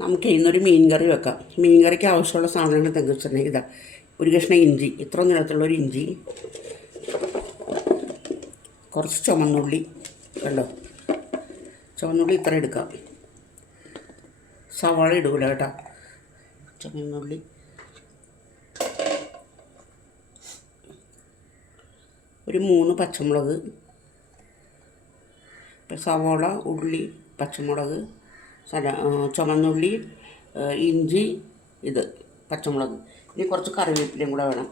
നമുക്ക് ഇന്നൊരു മീൻ കറി വെക്കാം. മീൻ കറിക്ക് ആവശ്യമുള്ള സാധനങ്ങൾ എന്തെങ്കിലും വെച്ചിട്ടുണ്ടെങ്കിൽ ഇതാ. ഒരു കഷ്ണം ഇഞ്ചി. ഇത്ര നീളത്തിലുള്ളൊരു ഇഞ്ചി. കുറച്ച് ചുമന്നുള്ളി. കണ്ടോ? ചുമന്നുള്ളി ഇത്ര എടുക്കാം. സവാള ഇടൂല കേട്ടോ. ചുമന്നുള്ളി. ഒരു മൂന്ന് പച്ചമുളക്. സവോള ഉള്ളി പച്ചമുളക്. സല ചുമന്നുള്ളി ഇഞ്ചി ഇത് പച്ചമുളക്. ഇനി കുറച്ച് കറിവേപ്പിലയും കൂടെ വേണം.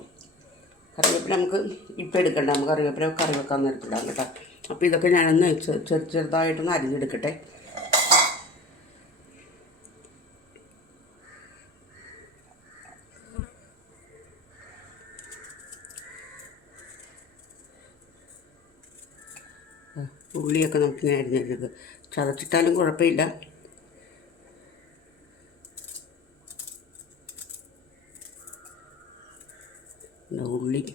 കറിവേപ്പില നമുക്ക് ഇപ്പം എടുക്കണ്ട. നമുക്ക് കറിവേപ്പില കറി വെക്കാൻ നേരത്തിടാം കേട്ടോ. അപ്പോൾ ഇതൊക്കെ ഞാനൊന്ന് ചെറു ചെറുതായിട്ടൊന്ന് അരിഞ്ഞെടുക്കട്ടെ. ഉള്ളിയൊക്കെ നമുക്കിങ്ങനെ അരിഞ്ഞെടുക്കുക ചതച്ചിട്ടാലും കുഴപ്പമില്ല. ഉള്ളി.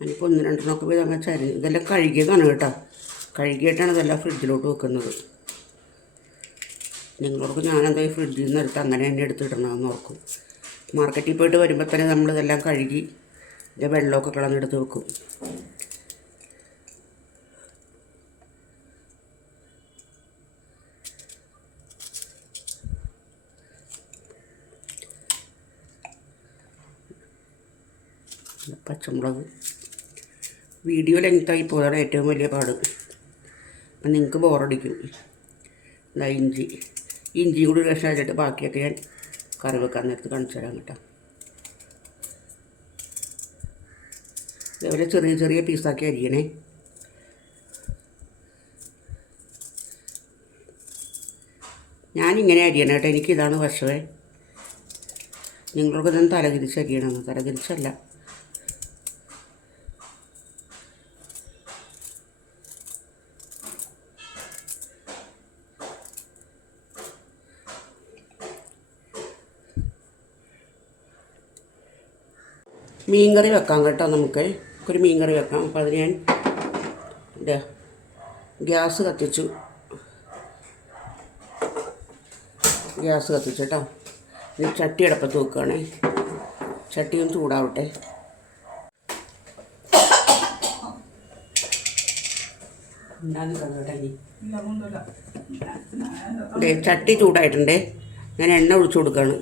ഞാനിപ്പോൾ ഒന്ന് രണ്ടെണ്ണമൊക്കെ പോയി അങ്ങനെ ചരി ഇതെല്ലാം കഴുകിയതാണ് കേട്ടോ. കഴുകിയിട്ടാണ് ഇതെല്ലാം ഫ്രിഡ്ജിലോട്ട് വെക്കുന്നത്. നിങ്ങളോടൊക്കെ ഞാനെന്താ ഫ്രിഡ്ജിൽ നിന്ന് എടുത്ത് അങ്ങനെ തന്നെ എടുത്തിടണമെന്ന് ഓർക്കും. മാർക്കറ്റിൽ പോയിട്ട് വരുമ്പോൾ തന്നെ നമ്മളിതെല്ലാം കഴുകി ഇതിന്റെ വെള്ളമൊക്കെ കളഞ്ഞെടുത്ത് വെക്കും. പച്ചമുളക്. വീഡിയോ ലെങ്തായി പോയതാണ് ഏറ്റവും വലിയ പാട്. അപ്പം നിങ്ങൾക്ക് ബോറടിക്കും. ഇതാ ഇഞ്ചി. ഇഞ്ചിയും കൂടി രസം വെച്ചിട്ട് ബാക്കിയൊക്കെ ഞാൻ കറി വെക്കാൻ നേരത്ത് കാണിച്ചു തരാം കേട്ടോ. ഇതേപോലെ ചെറിയ ചെറിയ പീസാക്കി അരിയണേ. ഞാനിങ്ങനെ അരിയണം കേട്ടോ. എനിക്കിതാണ് വശമേ നിങ്ങളൊക്കെ ഇതൊന്നും തലതിരിച്ച് അരിയണം തലതിരിച്ചല്ല. മീൻ കറി വെക്കാം കേട്ടോ നമുക്ക്. ഒരു മീൻ കറി വെക്കാം. അപ്പോൾ അതിന് ഞാൻ ഇതാ ഗ്യാസ് കത്തിച്ചു. ഗ്യാസ് കത്തിച്ചു കേട്ടോ. ഇനി ചട്ടി അടപ്പത്ത് വെക്കുകയാണേ ചട്ടി ഒന്ന് ചൂടാവട്ടെ. ചട്ടി ചൂടായിട്ടുണ്ടേ. ഞാൻ എണ്ണ ഒഴിച്ചു കൊടുക്കുകയാണ്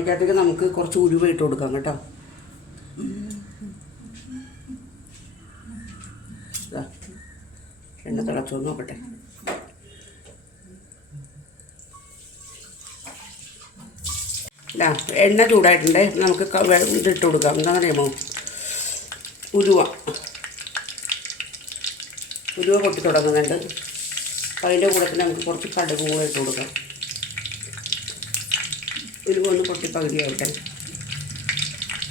എണ്ണയ്ക്കകത്തേക്ക് നമുക്ക് കുറച്ച് ഉരുവ കൊടുക്കാം കേട്ടോ. എണ്ണ തിളച്ചു നോക്കട്ടെ. എണ്ണ ചൂടായിട്ടുണ്ട്. നമുക്ക് ഇതിട്ട് കൊടുക്കാം. എന്താണെന്ന് ഉരുവ ഉരുവ പൊട്ടി തുടങ്ങുന്നുണ്ട്. അതിന്റെ കൂടെ തന്നെ നമുക്ക് കുറച്ച് കടുക് കൂടെ ഇട്ട് കൊടുക്കാം. ഉരുവ ഒന്ന് പൊട്ടി പകുതിയാവട്ടെ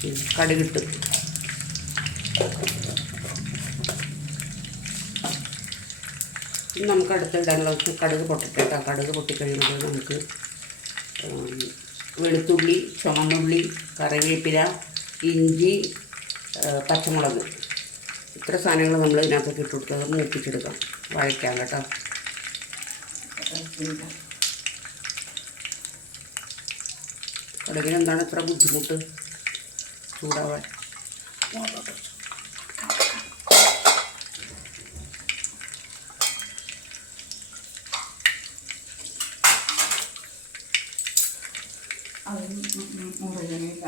ഉം, കടുകിട്ട് ഇനി നമുക്ക് അടുത്തിടാനുള്ള കടുക് പൊട്ടട്ടെ കേട്ടോ കടുക് പൊട്ടിക്കഴിയുമ്പോൾ നമുക്ക് വെളുത്തുള്ളി ചുമന്നുള്ളി കറിവേപ്പില ഇഞ്ചി പച്ചമുളക്. ഇത്ര സാധനങ്ങൾ നമ്മൾ ഇതിനകത്തേക്ക് ഇട്ട് മൂപ്പിച്ചെടുക്കാം. വഴറ്റാം കേട്ടോ. കടുകിന് എന്താണ് ഇത്ര ബുദ്ധിമുട്ട്? ചൂടാവാൻ. അത് മുറിയണില്ല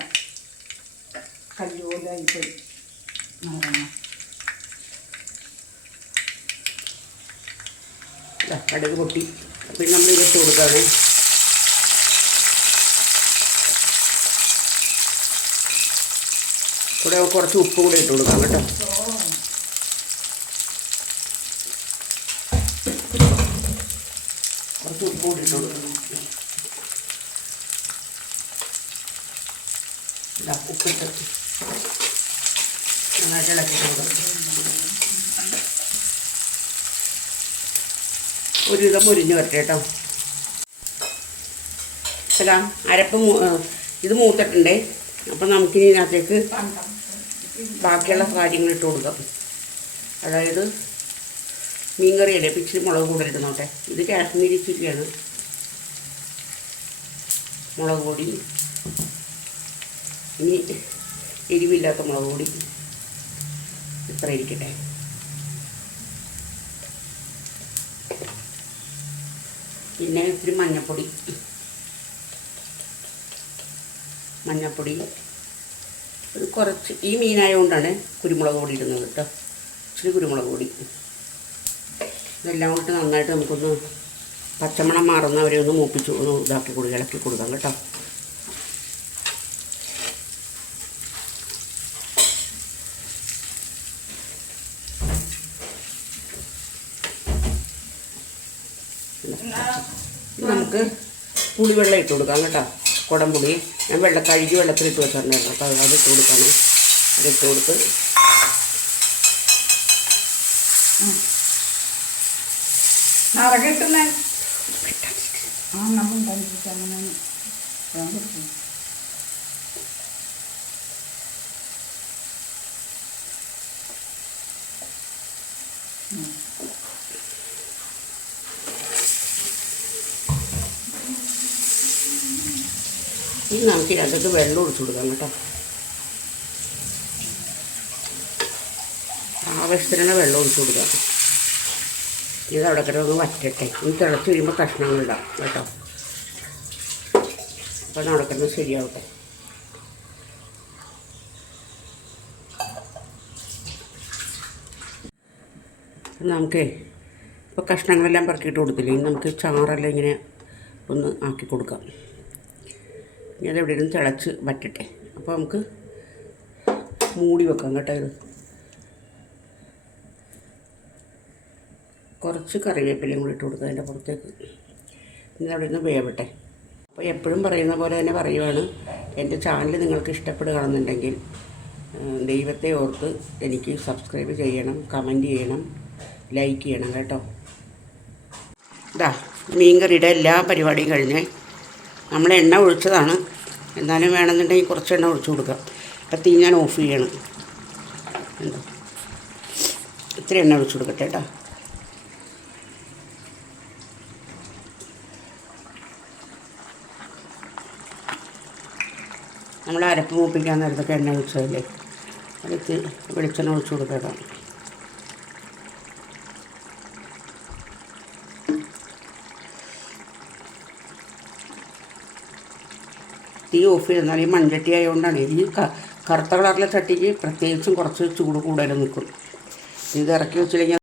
കടുക് പൊട്ടി. അപ്പം നമ്മൾ ഇതിട്ട് കൊടുക്കുകയാണ് കൂടെ കുറച്ച് ഉപ്പ് കൂടി ഇട്ട് കൊടുക്കാം കേട്ടോ. കുറച്ച് ഉപ്പ് കൂടി ഇട്ട് കൊടുക്കാം. ഉപ്പിട്ട് നന്നായിട്ട് ഇളക്കി ഒരു ഒരുവിധം മുരിഞ്ഞ് വരട്ടെ കേട്ടോ. അല്ല അരപ്പ് ഇത് മൂത്തിട്ടുണ്ടേ. അപ്പം നമുക്കിനി ഇതിനകത്തേക്ക് ബാക്കിയുള്ള കാര്യങ്ങൾ ഇട്ട് കൊടുക്കാം. അതായത് മീൻകറിയല്ലേ? പിച്ചിൽ മുളക് കൂടുതലിരുന്നോട്ടെ ഇത് കാശ്മീരി ചില്ലിയാണ് മുളക് പൊടി. ഇനി എരിവില്ലാത്ത മുളക് പൊടി. ഇത്ര ഇരിക്കട്ടെ. പിന്നെ ഇത്തിരി മഞ്ഞൾപ്പൊടി മഞ്ഞൾപ്പൊടി ഒരു കുറച്ച് ഈ മീനായതുകൊണ്ടാണ് കുരുമുളക് പൊടി ഇടുന്നത് കേട്ടോ ഇച്ചിരി കുരുമുളക് പൊടി. ഇതെല്ലാം കൂടി നന്നായിട്ട് നമുക്കൊന്ന് പച്ചമണം മാറുന്നവരെ ഒന്ന് മൂപ്പിച്ച് ഒന്ന് ഇതാക്കി കൊടുക്കുക ഇളക്കി കൊടുക്കാം കേട്ടോ. നമുക്ക് പുളിവെള്ളം ഇട്ട് കൊടുക്കാം കേട്ടോ. കുടംപുളി. ഞാൻ വെള്ളം കഴുകി വെള്ളത്തിലിട്ട് വെച്ചിട്ടുണ്ടായിരുന്നു. അപ്പോൾ അത് ഇട്ട് കൊടുക്കണം. അതിട്ട് കൊടുത്ത്. നിറകിട്ടുന്ന ആ നമ്മൾ കഴിച്ചിട്ട് അങ്ങനെ ഞാൻ കൊടുക്കും ഇനി നമുക്ക് ഇതിനകത്ത് വെള്ളം ഒഴിച്ചു കൊടുക്കാം കേട്ടോ. ആവശ്യത്തിനുള്ള വെള്ളം ഒഴിച്ചു കൊടുക്കാം. ഇത് അവിടെ ഒന്ന് വറ്റട്ടെ. ഇനി തിളച്ച് കഴിയുമ്പോൾ കഷ്ണങ്ങളിടാം കേട്ടോ. അപ്പോൾ അവിടെ കിടന്ന് ശരിയാവട്ടെ. നമുക്ക് ഇപ്പോൾ കഷ്ണങ്ങളെല്ലാം പറക്കിയിട്ട് കൊടുത്തില്ലേ? ഇനി നമുക്ക് ചാറെല്ലാം ഇങ്ങനെ ഒന്ന് ആക്കി കൊടുക്കാം. ഇനി അത് എവിടെ ഇരുന്ന് തിളച്ച് വറ്റട്ടെ. അപ്പോൾ നമുക്ക് മൂടി വെക്കാം കേട്ടോ ഇത്. കുറച്ച് കറിവേപ്പിലയും കൂടി ഇട്ട് കൊടുക്കുക അതിന്റെ പുറത്തേക്ക്. ഇനി അവിടെ നിന്ന് വേവട്ടെ. അപ്പോൾ എപ്പോഴും പറയുന്ന പോലെ തന്നെ പറയുവാണ് എന്റെ ചാനൽ നിങ്ങൾക്ക് ഇഷ്ടപ്പെടുകയാണെന്നുണ്ടെങ്കിൽ ദൈവത്തെ ഓർത്ത് എനിക്ക് സബ്സ്ക്രൈബ് ചെയ്യണം കമന്റ് ചെയ്യണം ലൈക്ക് ചെയ്യണം കേട്ടോ. ഇതാ മീൻകറിയുടെ എല്ലാ പരിപാടിയും കഴിഞ്ഞ് നമ്മൾ എണ്ണ ഒഴിച്ചതാണ്. എന്നാലും വേണമെന്നുണ്ടെങ്കിൽ കുറച്ച് എണ്ണ ഒഴിച്ചു കൊടുക്കാം. അപ്പം തീ ഞാൻ ഓഫ് ചെയ്യണം. എന്താ ഇത്തിരി എണ്ണ ഒഴിച്ചു കൊടുക്കട്ടെ കേട്ടോ. നമ്മൾ അരപ്പ് മൂപ്പിക്കാൻ നേരത്തൊക്കെ എണ്ണ ഒഴിച്ചതല്ലേ. അത് വെളിച്ചെണ്ണ ഒഴിച്ചു കൊടുക്കാം തീ ഓഫ് ചെയ്തെന്നാൽ ഈ മൺചട്ടി ആയതുകൊണ്ടാണ് ഈ കറുത്ത കളറിലെ ചട്ടിക്ക് പ്രത്യേകിച്ചും കുറച്ച് ചൂട് കൂടുതൽ നിൽക്കും. ഇത് ഇറക്കി വെച്ചില്ലെങ്കിൽ